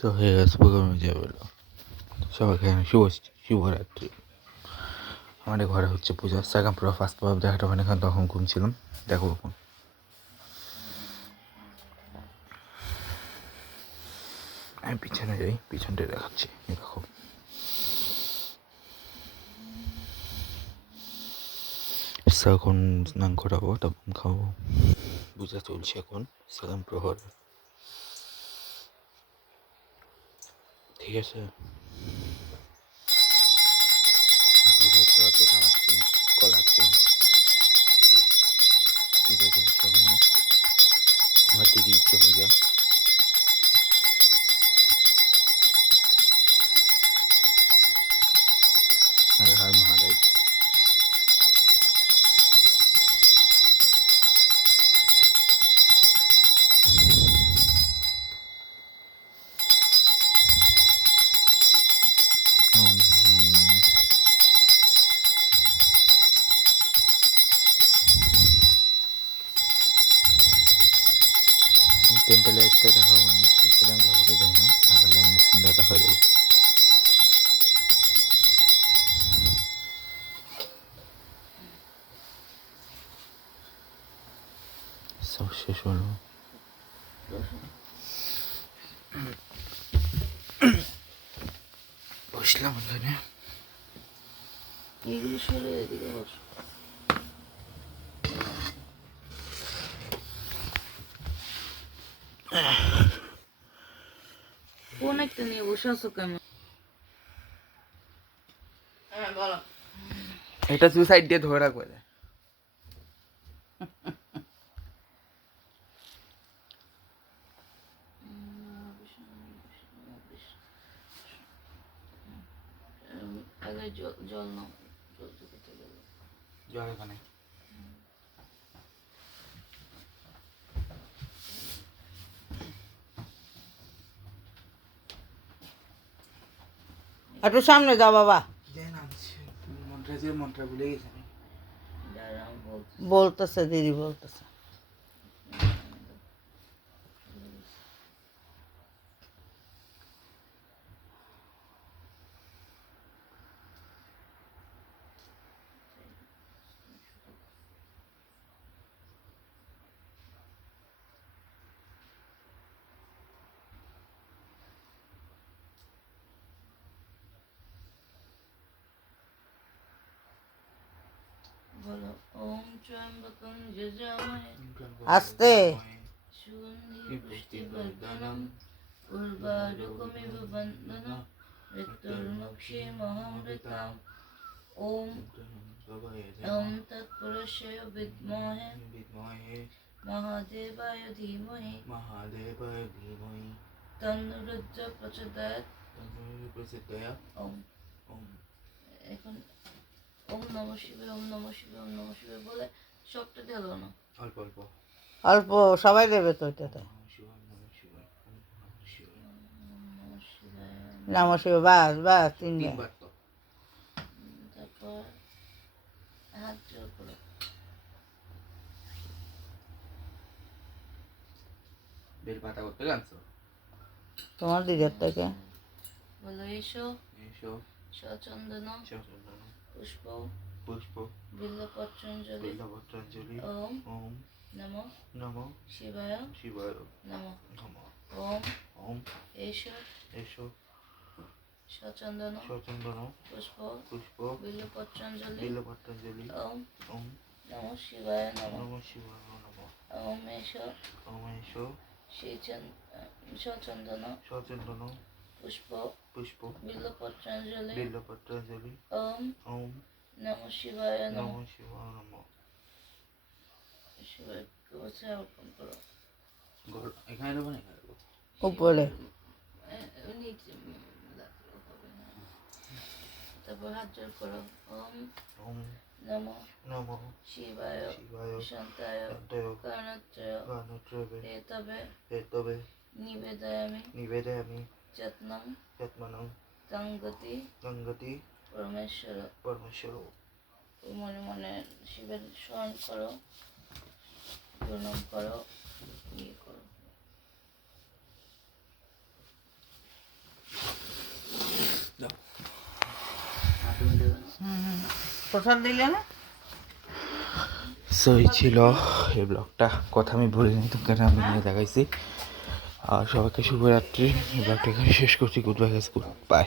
So হয়ে গেছে প্রোগ্রামে যাবে সবাইকে শুভরাত্রি। আমাদের ঘরে হচ্ছে পূজা, সেকেন্ড পুরো ফার্স্ট পাওয়া দেখাটা মানে তখন ঘুমছিলাম, দেখো এখন আমি পিছনে যাই, পিছনটাই দেখাচ্ছি। দেখো এখন স্নান করাবো, তখন খাবো। পূজা চলছে এখন সেকেন্ড প্রহর, ঠিক আছে। দূরে একটা হচ্ছে টানাচ্ছি কলাচ্ছি, পূজা চলছে এখনো। আমার দিদি ইচ্ছে পূজা, আর হর মহাদেব। টেম্পেলে একটা দেখাবো নি, টেম্পেলে আমি যাবোকে যাই না, আগালে আমি মুখ দেখা হয়ে যাবো। সব শেষ হলো, বসলাম এখানে। কোন একটা নিয়ে বসে আছো কেন? বলো। এটা সুইসাইড দিয়ে ধরে রাখবে। আগে জল নাও, জল থেকে চলে যাও। জল এখানে একটু সামনে যাও বাবা। মন্ত্র ভুলে গেছে। বলতেছে দিদি, বলতেছে। বলো ওম ত্র্যম্বকং যজামহে আস্তে সুগন্ধি পুষ্টিবর্ধনম উর্বারুকমিব বন্দনাম মৃত্যুর্মুক্ষীমহামৃতাম ওম ওম তৎপুরুষায় বিদ্মহে মহাদেবায় ধীমহি তন্নুরুদ্র প্রচোদয়াৎ। ওম ওম এখন ওম নমঃ শিবায়, ওম নমঃ শিবায়, ওম নমঃ শিবায় বলে সবটা ঢেলো না, অল্প অল্প অল্প, সবাই দেবে তো এটাতে। নমঃ শিবায়, বাস বাস, তিনবার। তারপর হাত জোর করো। বেলপাতা করতে জানছো? তোমার দিদির থেকে বলো এসো এসো সচন্দন পুষ্প পুষ্প বিল্লপত্রাঞ্জলি ওম ওম নমঃ নমঃ শিবায় শিবায় নমঃ নমঃ ওম ওম এসো এসো সচন্দন পুষ্প পুষ্প বিল্লপত্রাঞ্জলি ওম ওম নমঃ শিবায় নমঃ নমঃ শিবায় নমঃ ওম এসো এসো সচন্দন পুষ্প পুষ্প বিল্লপত্রাঞ্জলি ওম ওম নমঃ শিবায় নমঃ নমঃ শিবায় নমঃ। শিবায় বসে অর্পণ করো। এখানে দেবো না, এখানে দেবো উপরে নিচে তারপর হাত জোর করো। ওম ওম নমঃ নমঃ শিবায় শান্তায় কারণত্রয় হেতবে নিবেদয়ামি যত্নং তঙ্গতি পরমেশ্বর। মনে মনে শিবের স্মরণ করো, প্রণাম করো, ইয়ে করো। প্রসাদ দিলে না? সো এই ছিল এই ব্লগটা, কথা আমি বলে নিই তোকে, আমি নিয়ে দেখাইছি। আর সবাইকে শুভরাত্রি। এই ব্লগটা এখানে শেষ করছি। Good bye guys, good bye.